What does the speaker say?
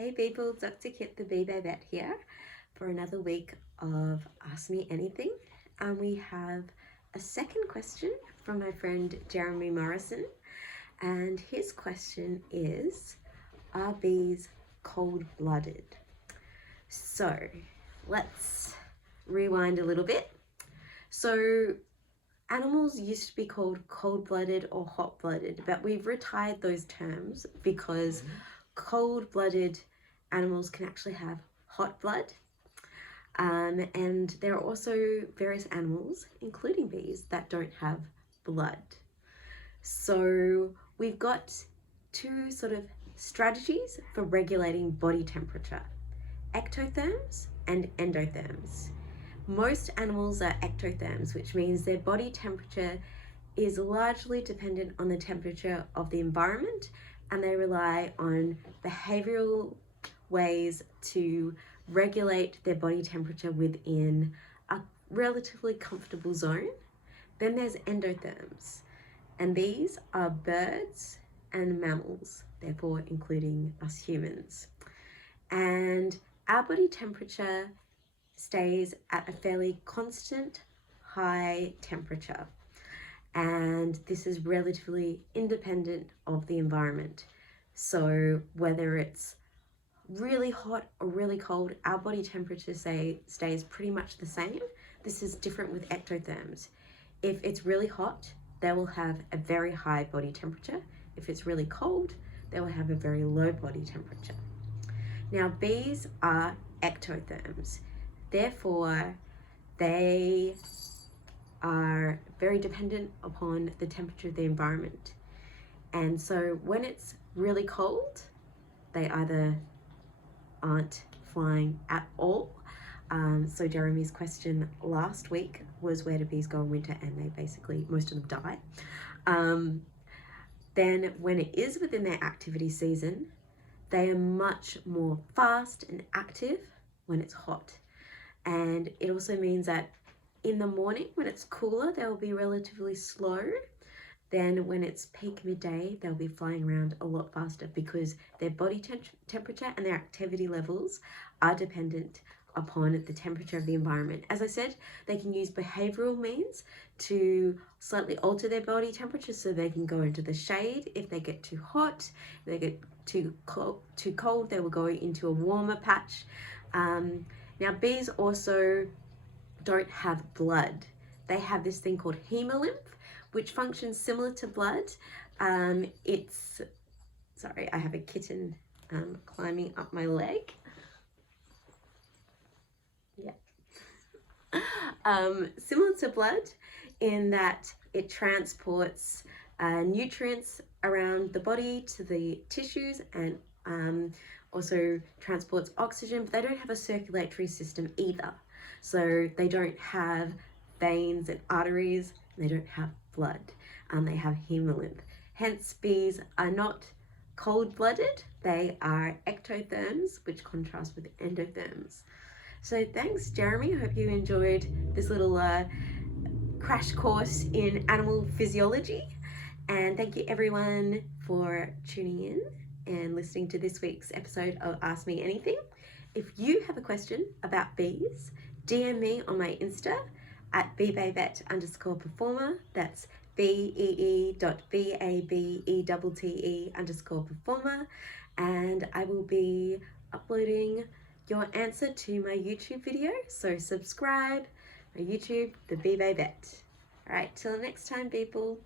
Hey people, Dr. Kit the Bee Vet here for another week of Ask Me Anything. And we have a second question from my friend Jeremy Morrison. And his question is, are bees cold-blooded? So let's rewind a little bit. So animals used to be called cold-blooded or hot-blooded, but we've retired those terms because cold-blooded animals can actually have hot blood. And there are also various animals, including bees, that don't have blood. So we've got two sort of strategies for regulating body temperature: ectotherms and endotherms. Most animals are ectotherms, which means their body temperature is largely dependent on the temperature of the environment, and they rely on behavioral ways to regulate their body temperature within a relatively comfortable zone. Then there's endotherms, and these are birds and mammals, therefore including us humans. And our body temperature stays at a fairly constant high temperature, and this is relatively independent of the environment. So whether it's really hot or really cold, our body temperature stays pretty much the same. This is different with ectotherms. If it's really hot, they will have a very high body temperature. If it's really cold, they will have a very low body temperature. Now, bees are ectotherms. Therefore, they are very dependent upon the temperature of the environment. And so when it's really cold, they either aren't flying at all. So Jeremy's question last week was, where do bees go in winter? And they basically, most of them die. Then when it is within their activity season, they are much more fast and active when it's hot. And it also means that in the morning when it's cooler, they'll be relatively slow. Then when it's peak midday, they'll be flying around a lot faster because their body temperature and their activity levels are dependent upon the temperature of the environment. As I said, they can use behavioral means to slightly alter their body temperature so they can go into the shade. If they get too hot, if they get too cold, they will go into a warmer patch. Now, bees also don't have blood. They have this thing called hemolymph, which functions similar to blood. Sorry, I have a kitten climbing up my leg. Yeah. Similar to blood in that it transports nutrients around the body to the tissues, and also transports oxygen, but they don't have a circulatory system either. So they don't have veins and arteries, and they don't have blood. They have hemolymph. Hence, bees are not cold-blooded. They are ectotherms, which contrast with endotherms. So thanks, Jeremy. I hope you enjoyed this little crash course in animal physiology. And thank you everyone for tuning in and listening to this week's episode of Ask Me Anything. If you have a question about bees, DM me on my Insta at beebavet_performer. That's BEE.BABETTE_performer. And I will be uploading your answer to my YouTube video. So subscribe, my YouTube, The Bee Vet. All right, till next time, people.